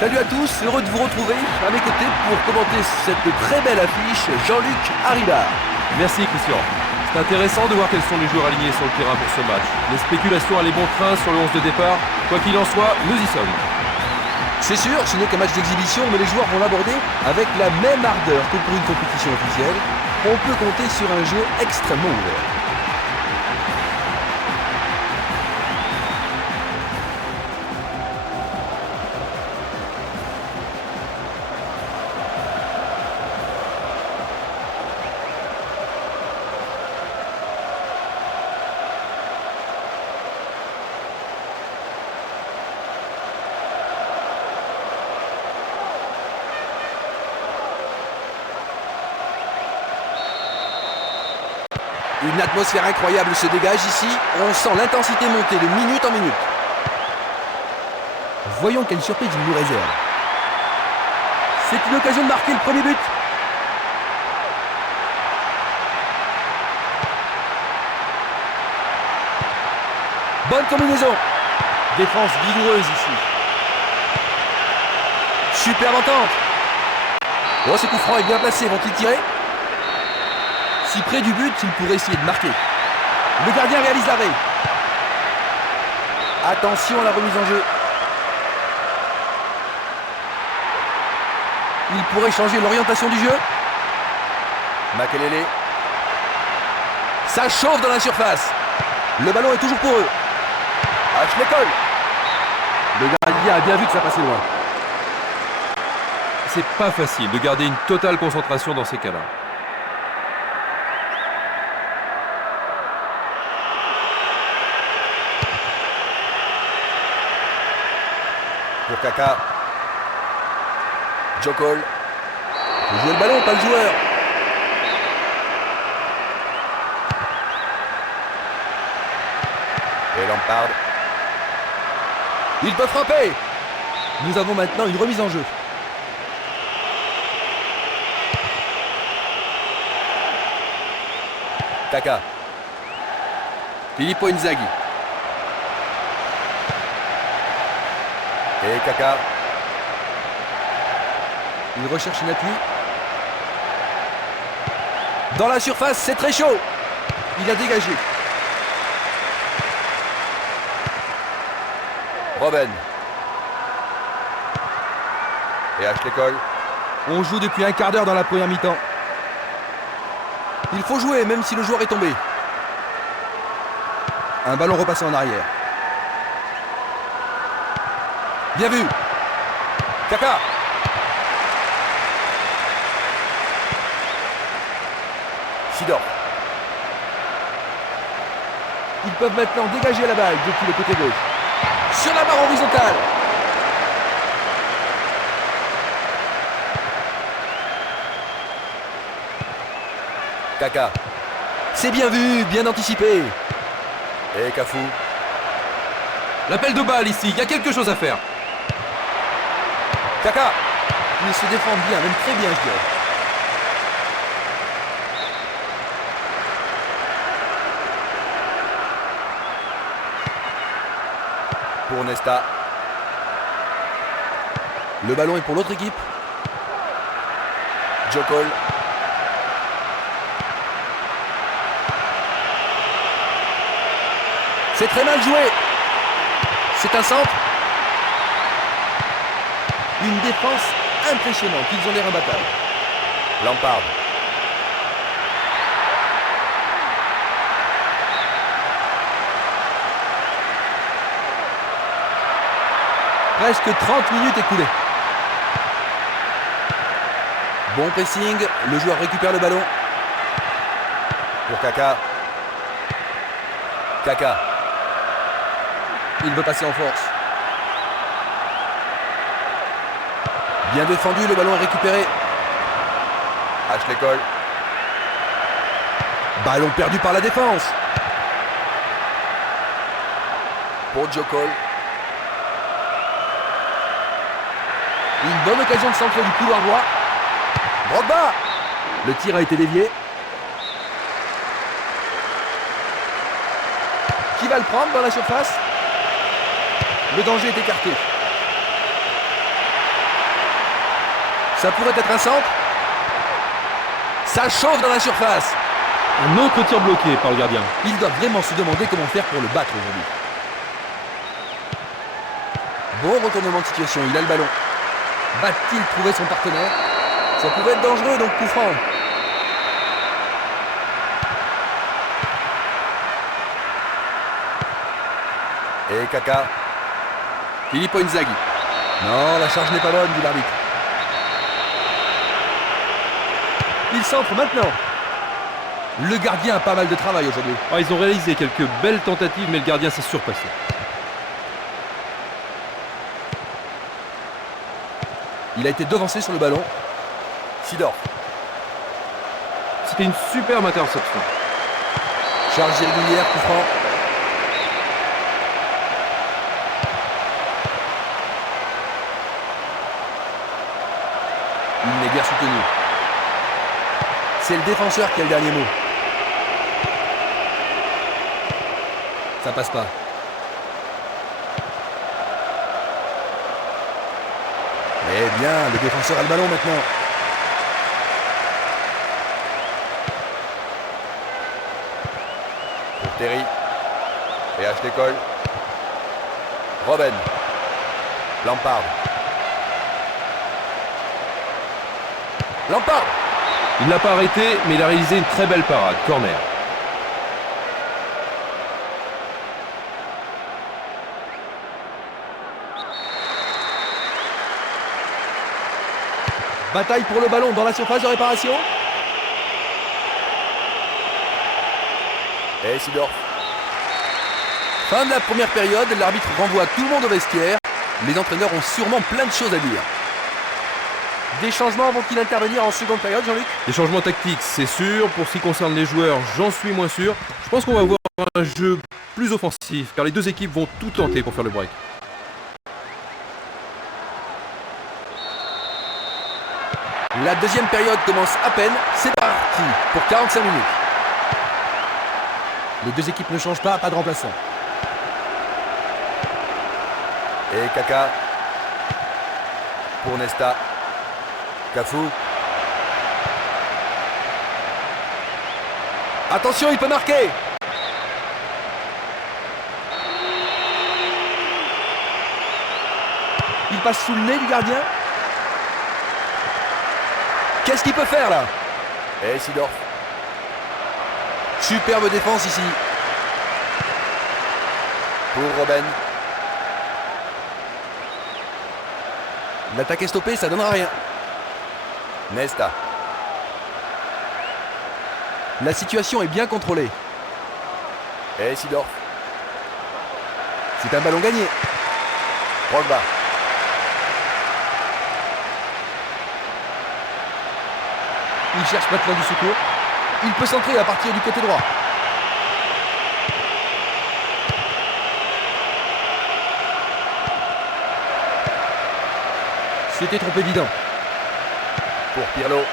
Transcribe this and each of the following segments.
Salut à tous, heureux de vous retrouver à mes côtés pour commenter cette très belle affiche, Jean-Luc Haribard. Merci Christian. C'est intéressant de voir quels sont les joueurs alignés sur le terrain pour ce match. Les spéculations allaient bon train sur le 11 de départ. Quoi qu'il en soit, nous y sommes. C'est sûr, ce n'est qu'un match d'exhibition, mais les joueurs vont l'aborder avec la même ardeur que pour une compétition officielle. On peut compter sur un jeu extrêmement ouvert. Une atmosphère incroyable se dégage ici. On sent l'intensité monter de minute en minute. Voyons quelle surprise il nous réserve. C'est une occasion de marquer le premier but. Bonne combinaison. Défense vigoureuse ici. Superbe entente. Oh, ce coup franc est bien placé. Vont-ils tirer ? Si près du but, il pourrait essayer de marquer. Le gardien réalise l'arrêt. Attention à la remise en jeu. Il pourrait changer l'orientation du jeu. Makelele. Ça chauffe dans la surface. Le ballon est toujours pour eux. Ashley Cole. Le gardien a bien vu que ça passait loin. C'est pas facile de garder une totale concentration dans ces cas-là. Pour Kaka. Joe Cole. Il faut jouer le ballon, pas le joueur. Et Lampard. Il peut frapper. Nous avons maintenant une remise en jeu. Kaka. Filippo Inzaghi. Et Kaka. Il recherche un appui. Dans la surface, c'est très chaud. Il a dégagé. Robben. Et Ashley Cole. On joue depuis un quart d'heure dans la première mi-temps. Il faut jouer même si le joueur est tombé. Un ballon repassé en arrière. Bien vu. Kaka. Sidor. Ils peuvent maintenant dégager la balle depuis le côté gauche. Sur la barre horizontale. Kaka. C'est bien vu, bien anticipé. Et Cafu. L'appel de balle ici, il y a quelque chose à faire. Kaka. Il se défend bien, même très bien, je dirais. Pour Nesta. Le ballon est pour l'autre équipe. Jokol. C'est très mal joué. C'est un centre. Une défense impressionnante. Ils ont l'air imbattables. Lampard. Presque 30 minutes écoulées. Bon pressing. Le joueur récupère le ballon. Pour Kaka. Kaka. Il veut passer en force. Bien défendu, le ballon est récupéré. Ashley Cole. Ballon perdu par la défense. Pour Jokol. Une bonne occasion de centrer du couloir droit. Drogba. Le tir a été dévié. Qui va le prendre dans la surface? Le danger est écarté. Ça pourrait être un centre. Ça chauffe dans la surface. Un autre tir bloqué par le gardien. Il doit vraiment se demander comment faire pour le battre aujourd'hui. Bon retournement de situation, il a le ballon. Va-t-il trouver son partenaire? Ça pouvait être dangereux, donc coup franc. Et Kaka. Filippo Inzaghi. Non, la charge n'est pas bonne, dit l'arbitre. Il centre maintenant. Le gardien a pas mal de travail aujourd'hui. Ils ont réalisé quelques belles tentatives, mais le gardien s'est surpassé. Il a été devancé sur le ballon. Sidorf. C'était une superbe interception. Charge irrégulière, coup franc. Il n'est guère soutenu. C'est le défenseur qui a le dernier mot. Ça passe pas. Eh bien, le défenseur a le ballon maintenant. Pour Terry. Et Ashley Cole. Robben. Lampard. Lampard. Il ne l'a pas arrêté, mais il a réalisé une très belle parade. Corner. Bataille pour le ballon dans la surface de réparation. Et Sidorf. Fin de la première période, l'arbitre renvoie tout le monde au vestiaire. Les entraîneurs ont sûrement plein de choses à dire. Des changements vont-ils intervenir en seconde période, Jean-Luc? Des changements tactiques, c'est sûr. Pour ce qui concerne les joueurs, j'en suis moins sûr. Je pense qu'on va avoir un jeu plus offensif, car les deux équipes vont tout tenter pour faire le break. La deuxième période commence à peine. C'est parti pour 45 minutes. Les deux équipes ne changent pas de remplaçant. Et Kaka. Pour Nesta. Cafu. Attention, il peut marquer. Il passe sous le nez du gardien. Qu'est-ce qu'il peut faire là? Et Sidorf. Superbe défense ici. Pour Robben. L'attaque est stoppée, ça donnera rien. Nesta. La situation est bien contrôlée. Et Sidorf. C'est un ballon gagné. Drogba. Il cherche maintenant du secours. Il peut centrer à partir du côté droit. C'était trop évident. Pour Pirlo.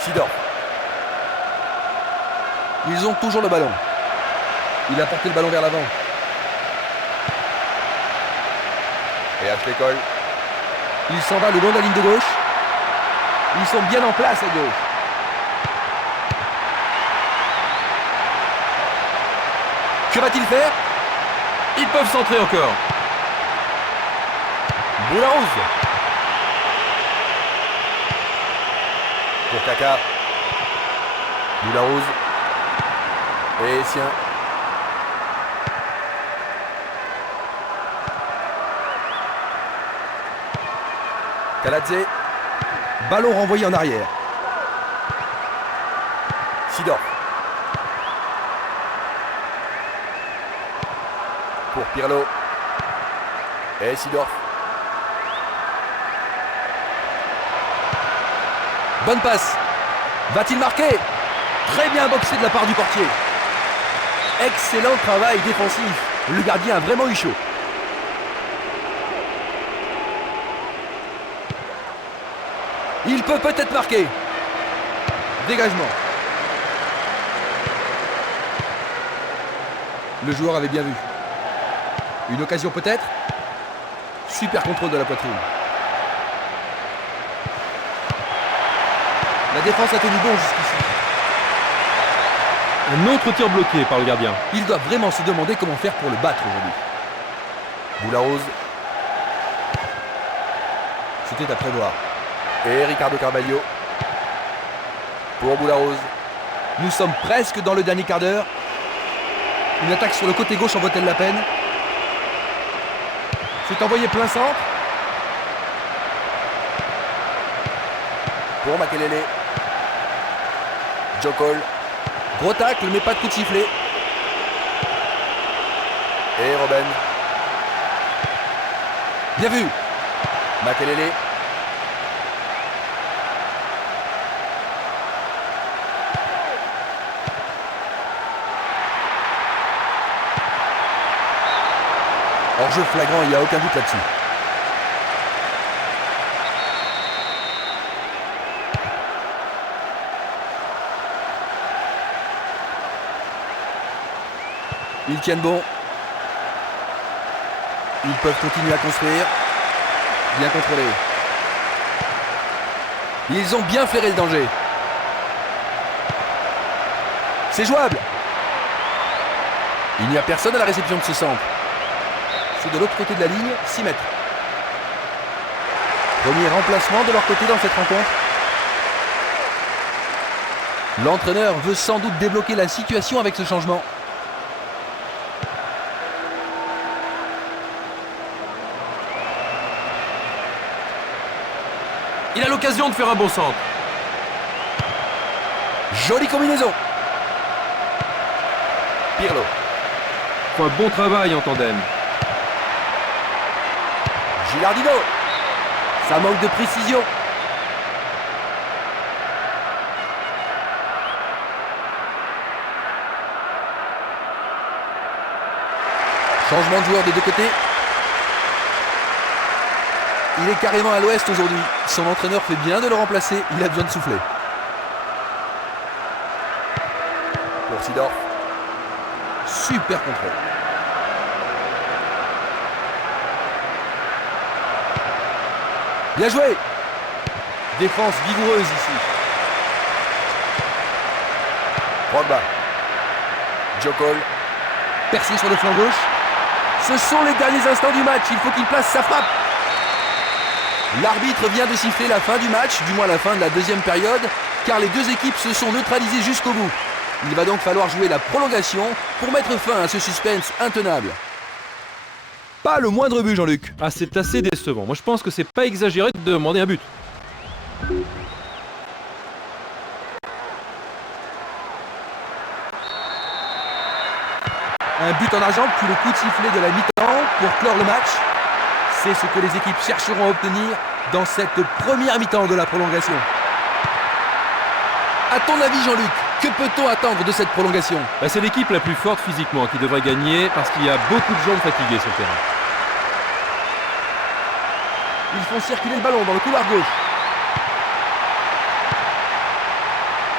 Sidorf. Ils ont toujours le ballon. Il a porté le ballon vers l'avant. Et Ashley Cole. Il s'en va le long de la ligne de gauche. Ils sont bien en place à gauche. Que va-t-il faire? Ils peuvent centrer encore. Boularose. Pour Kaka. Boularose. Et Essien. Kaladze. Ballon renvoyé en arrière. Sidor. Pour Pirlo. Et Sidor. Bonne passe. Va-t-il marquer? Très bien boxé de la part du portier. Excellent travail défensif. Le gardien a vraiment eu chaud. Il peut peut-être marquer. Dégagement. Le joueur avait bien vu. Une occasion peut-être. Super contrôle de la poitrine. La défense a tenu bon jusqu'ici. Un autre tir bloqué par le gardien. Ils doivent vraiment se demander comment faire pour le battre aujourd'hui. Boularose. C'était à prévoir. Et Ricardo Carvalho. Pour Boularose. Nous sommes presque dans le dernier quart d'heure. Une attaque sur le côté gauche en vaut-elle la peine? C'est envoyé plein centre. Pour Makelele. Joe Cole. Gros tacle, mais pas de coup de sifflet. Et Robben. Bien vu. Makelele. Hors-jeu flagrant, il n'y a aucun doute là-dessus. Ils tiennent bon. Ils peuvent continuer à construire. Bien contrôlé. Ils ont bien flairé le danger. C'est jouable. Il n'y a personne à la réception de ce centre. C'est de l'autre côté de la ligne, 6 mètres. Premier remplacement de leur côté dans cette rencontre. L'entraîneur veut sans doute débloquer la situation avec ce changement. Il a l'occasion de faire un bon centre. Jolie combinaison. Pirlo. Un bon travail en tandem. Gilardino. Ça manque de précision. Changement de joueur des deux côtés. Il est carrément à l'ouest aujourd'hui. Son entraîneur fait bien de le remplacer. Il a besoin de souffler. Pour Sidor. Super contrôle. Bien joué. Défense vigoureuse ici. Drogba. Joe Cole. Percé sur le flanc gauche. Ce sont les derniers instants du match. Il faut qu'il place sa frappe. L'arbitre vient de siffler la fin du match, du moins la fin de la deuxième période, car les deux équipes se sont neutralisées jusqu'au bout. Il va donc falloir jouer la prolongation pour mettre fin à ce suspense intenable. Pas le moindre but, Jean-Luc. Ah, c'est assez décevant. Moi, je pense que c'est pas exagéré de demander un but. Un but en argent, puis le coup de sifflet de la mi-temps pour clore le match. C'est ce que les équipes chercheront à obtenir dans cette première mi-temps de la prolongation. À ton avis, Jean-Luc, que peut-on attendre de cette prolongation? C'est l'équipe la plus forte physiquement qui devrait gagner parce qu'il y a beaucoup de jambes fatiguées sur le terrain. Ils font circuler le ballon dans le couloir gauche.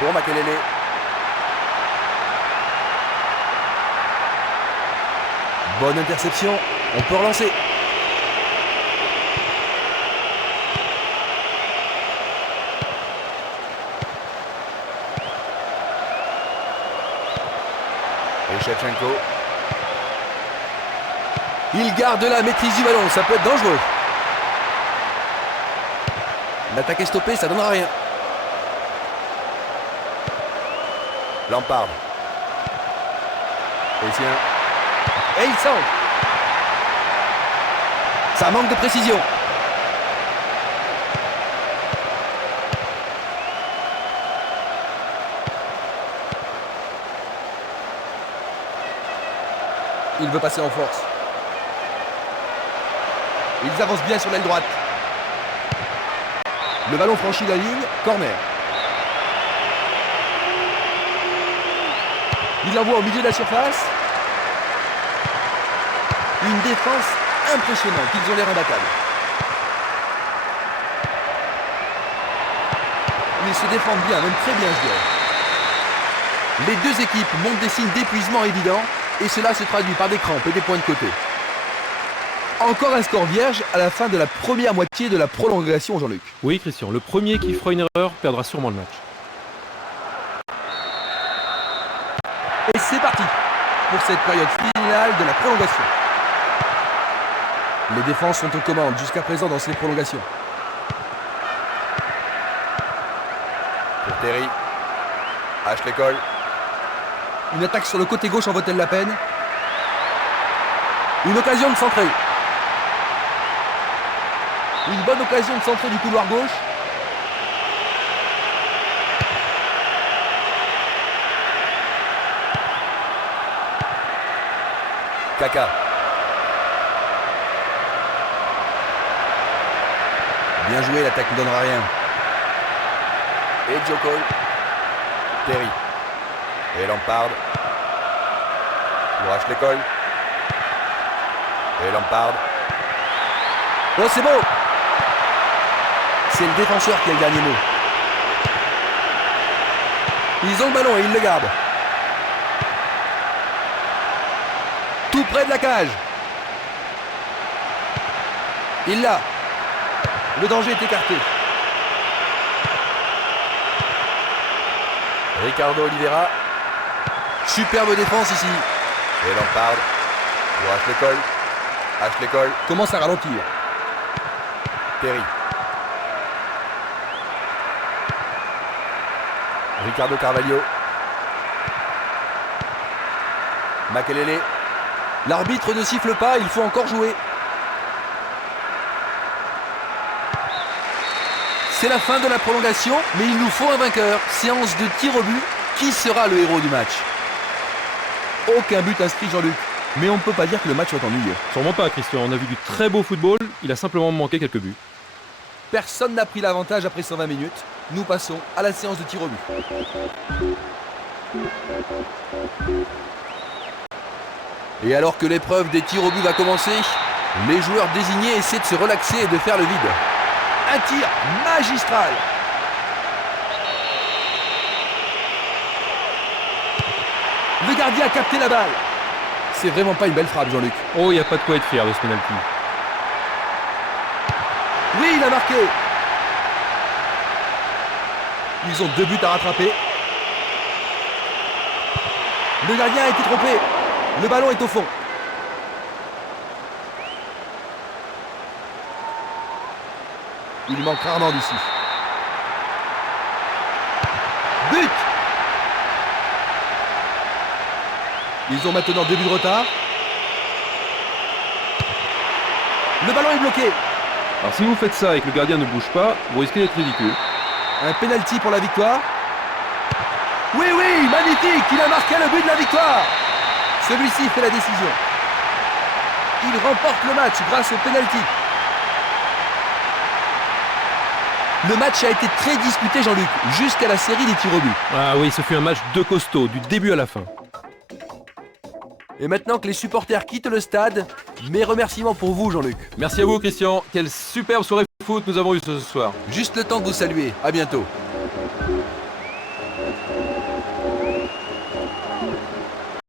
Pour Makelele. Bonne interception, on peut relancer. C'est Shevchenko. Il garde la maîtrise du ballon, ça peut être dangereux. L'attaque est stoppée, ça donnera rien. Lampard. Et tiens. Et il centre. Ça manque de précision. Il veut passer en force. Ils avancent bien sur l'aile droite. Le ballon franchit la ligne, corner. Il l'envoie au milieu de la surface. Une défense impressionnante, ils ont l'air imbattables. Ils se défendent bien, même très bien je dirais. Les deux équipes montrent des signes d'épuisement évidents et cela se traduit par des crampes et des points de côté. Encore un score vierge à la fin de la première moitié de la prolongation, Jean-Luc. Oui, Christian, le premier qui fera une erreur perdra sûrement le match. Et c'est parti pour cette période finale de la prolongation. Les défenses sont aux commandes jusqu'à présent dans ces prolongations. Pour Terry. Ashley Cole. Une attaque sur le côté gauche en vaut-elle la peine? Une occasion de centrer. Une bonne occasion de centrer du couloir gauche. Kaka. Bien joué, l'attaque ne donnera rien. Et Joe Cole. Terry. Et Lampard. Pour Ashley Cole. Et Lampard. Oh, c'est beau! C'est le défenseur qui a le dernier mot. Ils ont le ballon et ils le gardent. Tout près de la cage. Il l'a. Le danger est écarté. Ricardo Oliveira. Superbe défense ici. Et Lampard. Pour Ashley Cole. Ashley Cole. Commence à ralentir. Terry. Ricardo Carvalho. Makelele. L'arbitre ne siffle pas, il faut encore jouer. C'est la fin de la prolongation, mais il nous faut un vainqueur. Séance de tir au but. Qui sera le héros du match? Aucun but inscrit, Jean-Luc. Mais on ne peut pas dire que le match soit ennuyeux. Sûrement pas, Christian. On a vu du très beau football. Il a simplement manqué quelques buts. Personne n'a pris l'avantage après 120 minutes. Nous passons à la séance de tir au but. Et alors que l'épreuve des tirs au but va commencer, les joueurs désignés essaient de se relaxer et de faire le vide. Un tir magistral. Le gardien a capté la balle. C'est vraiment pas une belle frappe, Jean-Luc. Oh, il n'y a pas de quoi être fier de ce penalty. Oui, il a marqué. Ils ont 2 buts à rattraper. Le gardien a été trompé. Le ballon est au fond. Il manque rarement d'ici. But! Ils ont maintenant 2 buts de retard. Le ballon est bloqué. Alors si vous faites ça et que le gardien ne bouge pas, vous risquez d'être ridicule. Un penalty pour la victoire. Oui, oui, magnifique. Il a marqué le but de la victoire. Celui-ci fait la décision. Il remporte le match grâce au penalty. Le match a été très disputé, Jean-Luc, jusqu'à la série des tirs au but. Ah oui, ce fut un match de costaud, du début à la fin. Et maintenant que les supporters quittent le stade, mes remerciements pour vous, Jean-Luc. Merci à vous, Christian. Quelle superbe soirée foot nous avons eue ce soir. Juste le temps de vous saluer. À bientôt.